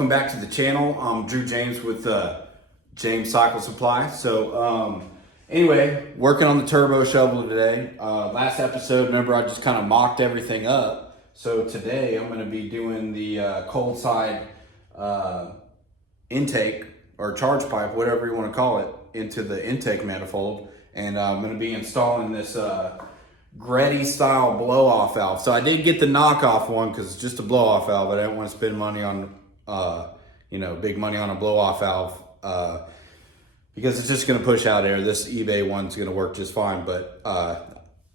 welcome back to the channel. I'm Drew James with James Cycle Supply. So anyway, working on the turbo shovel today. Last episode, remember I just kind of mocked everything up. So today I'm going to be doing the cold side intake or charge pipe, whatever you want to call it, into the intake manifold. And I'm going to be installing this Gretty style blow off valve. So I did get the knockoff one because it's just a blow off valve, but I didn't want to spend money on big money on a blow off valve because it's just going to push out air. This eBay one's going to work just fine. But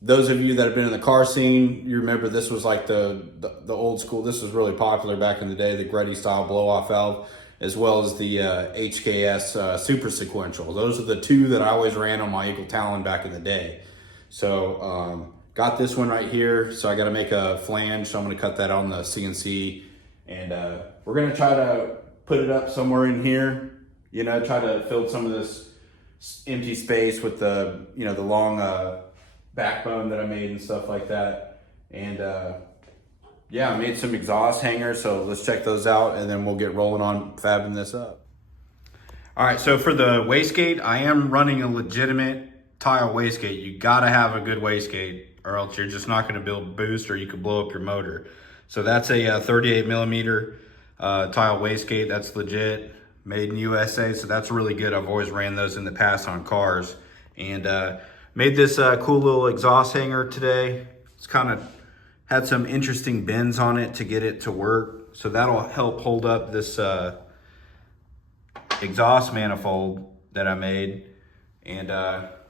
those of you that have been in the car scene, you remember this was like the old school. This was really popular back in the day, the Gretty style blow off valve, as well as the HKS super sequential. Those are the two that I always ran on my Eagle Talon back in the day. So got this one right here. So I got to make a flange. So I'm going to cut that on the CNC, and we're going to try to put it up somewhere in here. Try to fill some of this empty space with the the long backbone that I made and stuff like that. And yeah, I made some exhaust hangers. So let's check those out, and then we'll get rolling on fabbing this up. All right. So for the wastegate, I am running a legitimate tile wastegate. You gotta have a good wastegate, or else you're just not going to build boost, or you could blow up your motor. So that's a 38 millimeter tile wastegate. That's legit, made in USA. So that's really good. I've always ran those in the past on cars, and made this cool little exhaust hanger today. It's kind of had some interesting bends on it to get it to work. So that'll help hold up this exhaust manifold that I made. And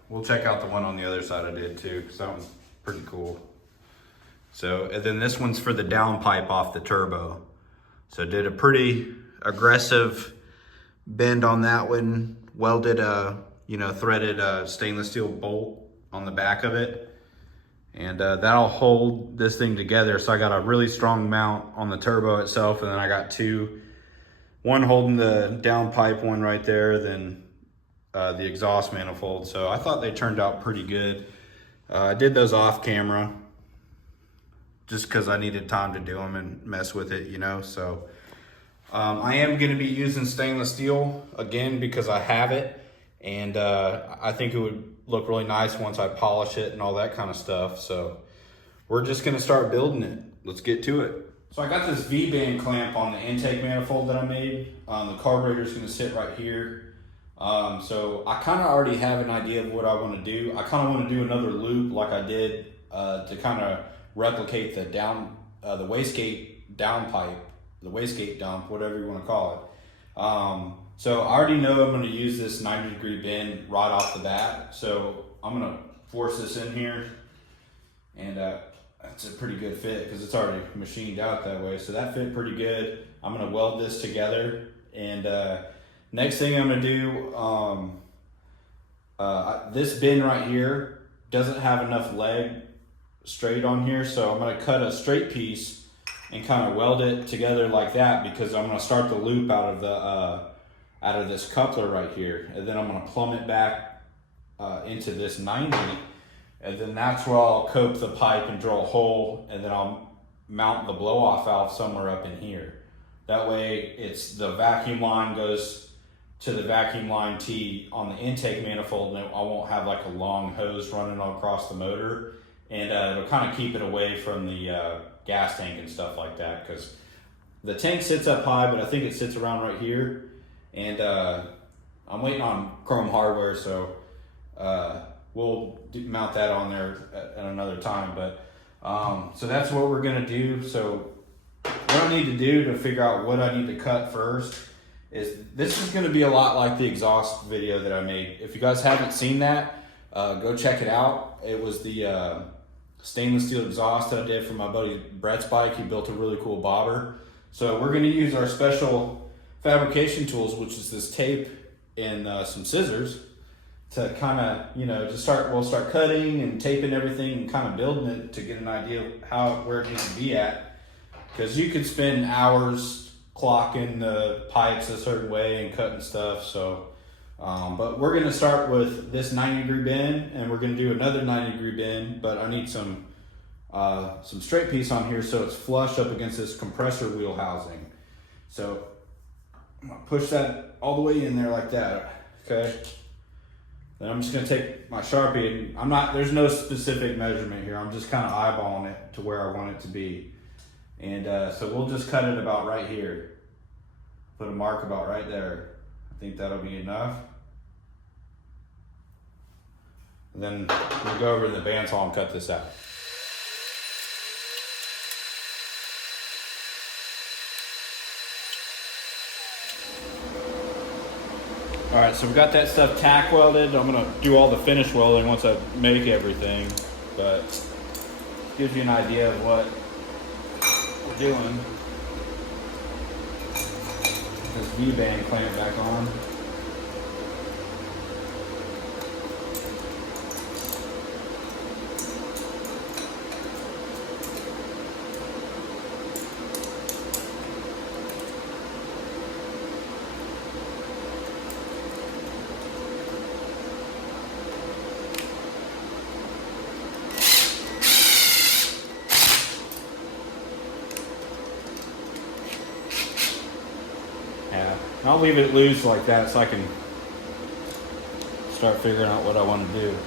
we'll check out the one on the other side I did too, because that one's pretty cool. So, and then this one's for the downpipe off the turbo. So did a pretty aggressive bend on that one. Welded a, threaded stainless steel bolt on the back of it. And that'll hold this thing together. So I got a really strong mount on the turbo itself, and then I got one holding the downpipe one right there, then the exhaust manifold. So I thought they turned out pretty good. I did those off camera just because I needed time to do them and mess with it, So I am going to be using stainless steel again because I have it, and I think it would look really nice once I polish it and all that kind of stuff. So we're just going to start building it. Let's get to it. So I got this V-band clamp on the intake manifold that I made. The carburetor is going to sit right here. So I kind of already have an idea of what I want to do. I kind of want to do another loop like I did to kind of replicate the wastegate downpipe, the wastegate dump, whatever you want to call it. So I already know I'm going to use this 90-degree bend right off the bat. So I'm going to force this in here, and that's a pretty good fit because it's already machined out that way. So that fit pretty good. I'm going to weld this together, and next thing I'm going to do, this bend right here doesn't have enough leg straight on here. So I'm going to cut a straight piece and kind of weld it together like that, because I'm going to start the loop out of this coupler right here. And then I'm going to plumb it back into this 90. And then that's where I'll cope the pipe and drill a hole. And then I'll mount the blow off valve somewhere up in here. That way it's the vacuum line goes to the vacuum line T on the intake manifold, and I won't have like a long hose running across the motor, and it'll kind of keep it away from the gas tank and stuff like that, because the tank sits up high, but I think it sits around right here, and I'm waiting on Chrome hardware, so we'll mount that on there at another time. But so that's what we're gonna do. So what I need to do to figure out what I need to cut first is, this is going to be a lot like the exhaust video that I made. If you guys haven't seen that, go check it out. It was the stainless steel exhaust that I did for my buddy Brett's bike. He built a really cool bobber. So we're going to use our special fabrication tools, which is this tape and some scissors, to kind of, we'll start cutting and taping everything and kind of building it to get an idea of where it needs to be at. Because you could spend hours clocking the pipes a certain way and cutting stuff. So, but we're going to start with this 90-degree bend, and we're going to do another 90-degree bend, but I need some straight piece on here so it's flush up against this compressor wheel housing. So I'm gonna push that all the way in there like that, okay? Then I'm just gonna take my Sharpie and there's no specific measurement here. I'm just kind of eyeballing it to where I want it to be. And so we'll just cut it about right here. Put a mark about right there. I think that'll be enough. And then we'll go over to the bandsaw and cut this out. All right, so we got that stuff tack welded. I'm gonna do all the finish welding once I make everything, but gives you an idea of what we're doing. This V-band clamp back on. Yeah, I'll leave it loose like that so I can start figuring out what I want to do.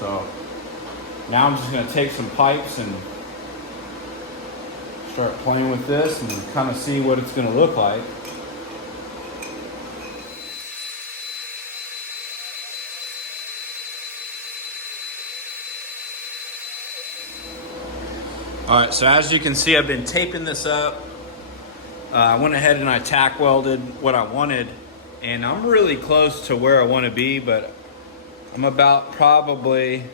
So now I'm just going to take some pipes and start playing with this and kind of see what it's going to look like. All right, so as you can see, I've been taping this up. I went ahead and I tack welded what I wanted, and I'm really close to where I want to be, but I'm about probably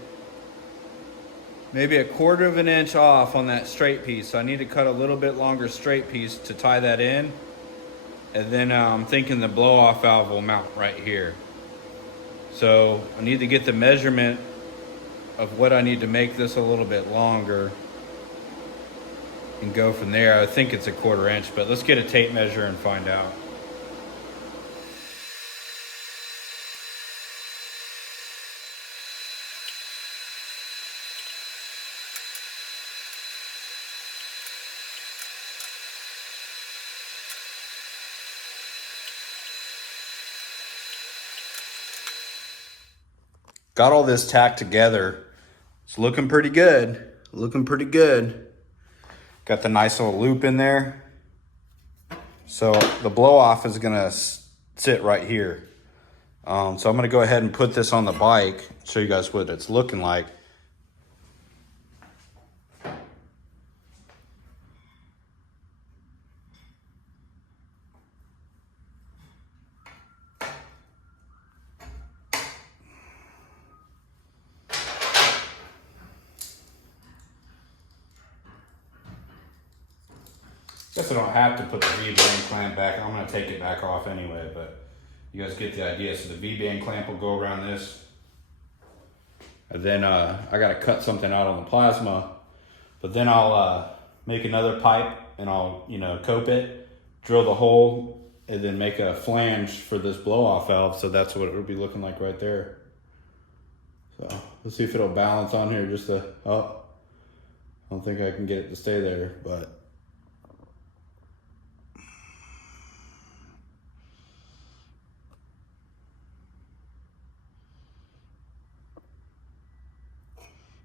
maybe 1/4 of an inch off on that straight piece. So I need to cut a little bit longer straight piece to tie that in. And then I'm thinking the blow off valve will mount right here. So I need to get the measurement of what I need to make this a little bit longer and go from there. I think it's 1/4 inch, but let's get a tape measure and find out. Got all this tacked together. It's looking pretty good. Looking pretty good. Got the nice little loop in there. So the blow off is gonna sit right here. So I'm gonna go ahead and put this on the bike, show you guys what it's looking like. Guess I don't have to put the V-band clamp back. I'm gonna take it back off anyway, but you guys get the idea. So the V-band clamp will go around this. And then I gotta cut something out on the plasma, but then I'll make another pipe and I'll, cope it, drill the hole, and then make a flange for this blow-off valve. So that's what it would be looking like right there. So let's see if it'll balance on here just I don't think I can get it to stay there, but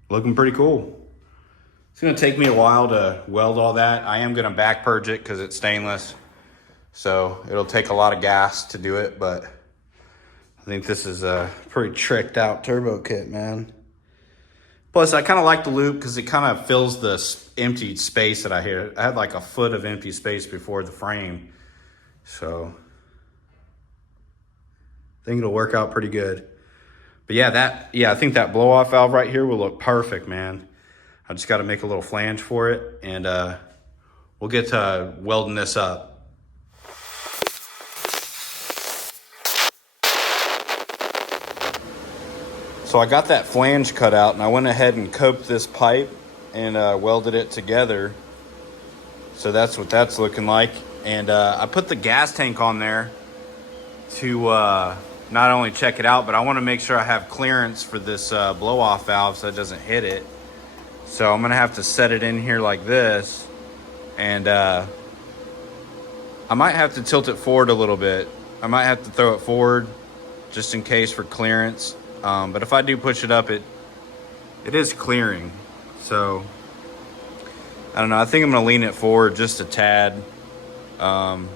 looking pretty cool. It's gonna take me a while to weld all that. I am gonna back purge it because it's stainless. So it'll take a lot of gas to do it, but I think this is a pretty tricked out turbo kit, man. Plus I kind of like the loop because it kind of fills the empty space that I had. I had like 1 foot of empty space before the frame. So I think it'll work out pretty good. But yeah, I think that blow off valve right here will look perfect, man. I just got to make a little flange for it, and we'll get to welding this up. So I got that flange cut out, and I went ahead and coped this pipe and welded it together. So that's what that's looking like. And I put the gas tank on there to not only check it out, but I want to make sure I have clearance for this blow-off valve so it doesn't hit it. So I'm going to have to set it in here like this and I might have to tilt it forward a little bit. I might have to throw it forward just in case for clearance. But if I do push it up, it is clearing. So I don't know. I think I'm gonna lean it forward just a tad. So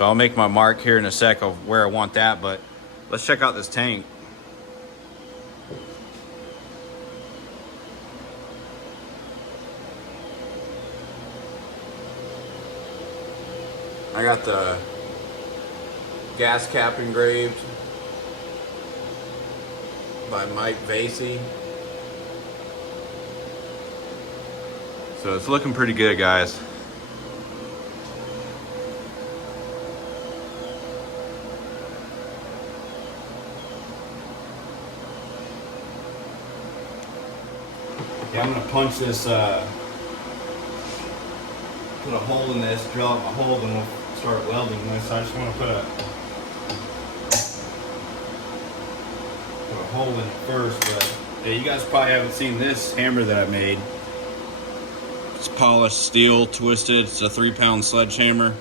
I'll make my mark here in a sec of where I want that, but let's check out this tank. I got the gas cap engraved by Mike Vasey. So it's looking pretty good, guys. Yeah, I'm gonna punch this, put a hole in this, drill out my hole, then we'll start welding this. I just want to put a hole in it first, but yeah, you guys probably haven't seen this hammer that I made. It's polished steel, twisted. It's a 3-pound sledgehammer.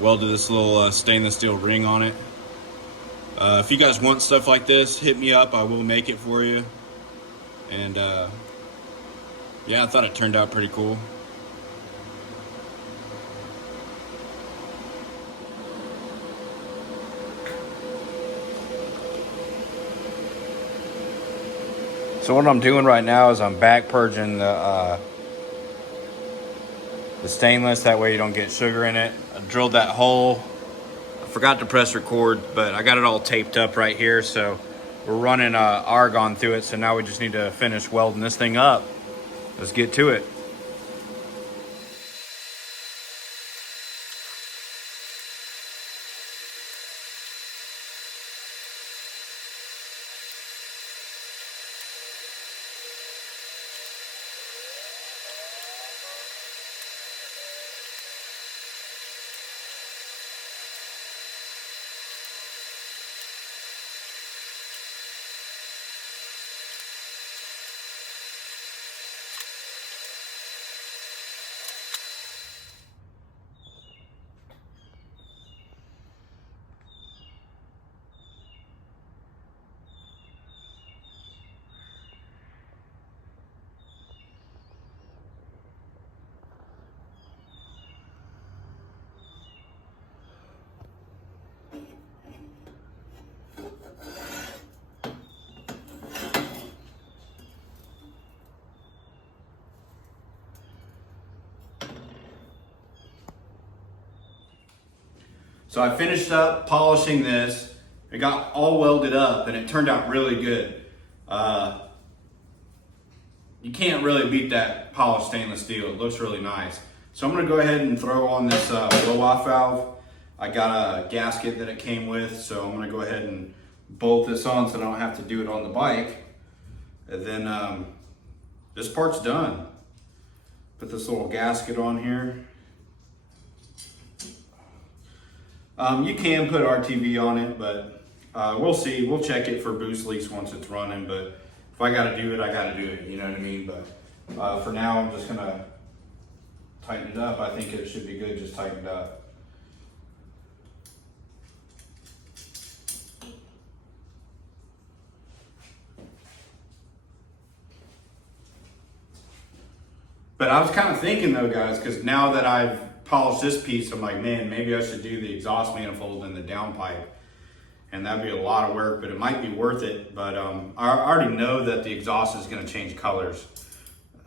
Welded this little stainless steel ring on it. If you guys want stuff like this, hit me up. I will make it for you. And yeah, I thought it turned out pretty cool. So what I'm doing right now is I'm back purging the stainless. That way you don't get sugar in it. I drilled that hole. I forgot to press record, but I got it all taped up right here. So we're running argon through it. So now we just need to finish welding this thing up. Let's get to it. So I finished up polishing this. It got all welded up and it turned out really good. You can't really beat that polished stainless steel. It looks really nice. So I'm gonna go ahead and throw on this blow-off valve. I got a gasket that it came with, so I'm gonna go ahead and bolt this on so I don't have to do it on the bike. And then this part's done. Put this little gasket on here. You can put RTV on it, but we'll see. We'll check it for boost leaks once it's running, but if I gotta do it, I gotta do it, you know what I mean? But for now, I'm just gonna tighten it up. I think it should be good just tightened up. But I was kind of thinking though, guys, because now that I've polished this piece, I'm like, man, maybe I should do the exhaust manifold and the downpipe. And that'd be a lot of work, but it might be worth it. But I already know that the exhaust is gonna change colors.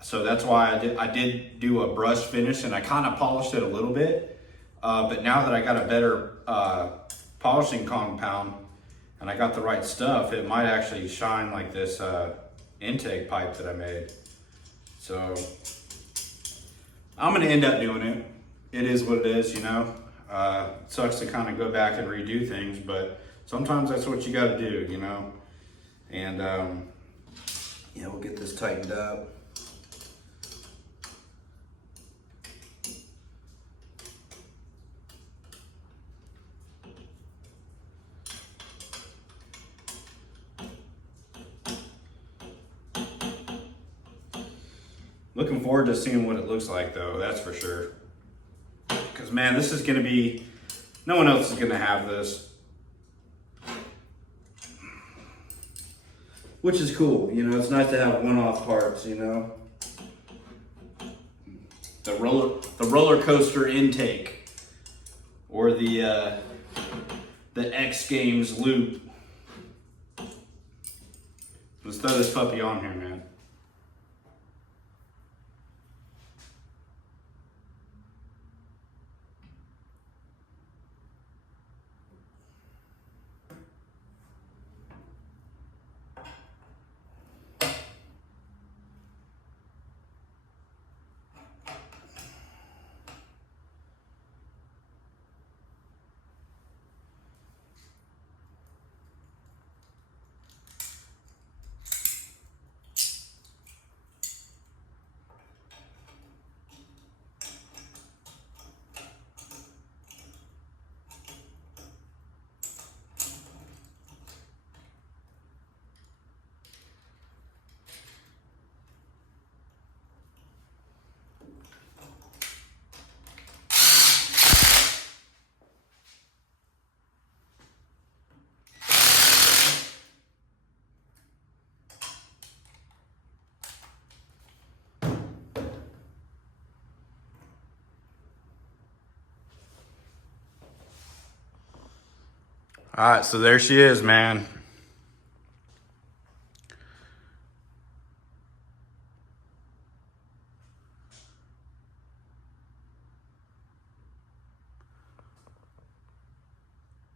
So that's why I did do a brush finish, and I kind of polished it a little bit. But now that I got a better polishing compound and I got the right stuff, it might actually shine like this intake pipe that I made. So I'm gonna end up doing it. It is what it is, you know. It sucks to kind of go back and redo things, but sometimes that's what you gotta do, you know. And yeah, we'll get this tightened up. Looking forward to seeing what it looks like though, that's for sure. Because Because, man, this is going to be, no one else is going to have this. Which is cool, you know, it's nice to have one-off parts, you know. The roller coaster intake, or the X Games loop. Let's throw this puppy on here, man. All right, so there she is, man.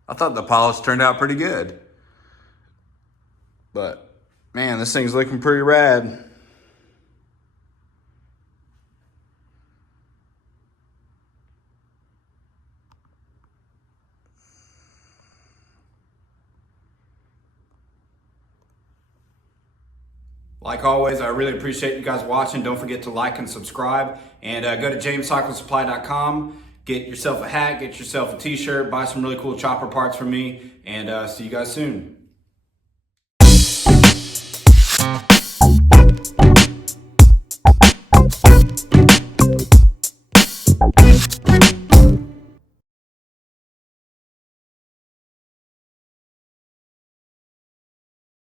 I thought the polish turned out pretty good. But, man, this thing's looking pretty rad. Like always, I really appreciate you guys watching. Don't forget to like and subscribe. And go to JAMESCYCLESUPPLY.com. Get yourself a hat, get yourself a t-shirt, buy some really cool chopper parts from me, and see you guys soon.